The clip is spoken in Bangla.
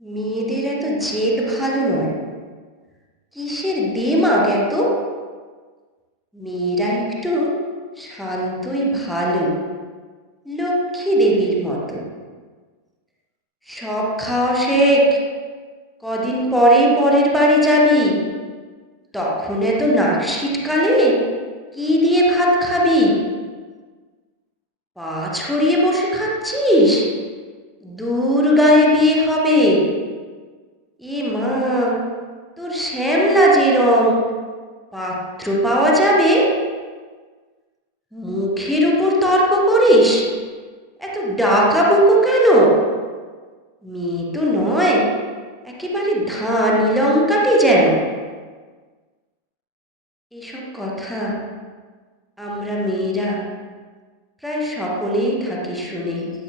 মেয়েদের এত জেদ ভালো নয়। কিসের দেমাগ এত? মেয়েরা একটু শান্তই ভালো, লক্ষ্মী দেবীর মতো। সব খাওয়া শেখ, কদিন পরেই পরের বাড়ি যাবি। তখন এত নাক সিটকালে কি দিয়ে ভাত খাবি? পা ছড়িয়ে বসে খাচ্ছিস? দূর গায়ে বিয়ে হবে। এ মা, তোর শ্যামলা যে রং, পাত্র পাওয়া যাবে? মুখের উপর তর্ক করিস, এত ডাকাবুকো কেন? মেয়ে তো নয়, একেবারে ধানি লঙ্কাটি যেন। এসব কথা আমরা মেয়েরা প্রায় সকলেই থাকি শুনে।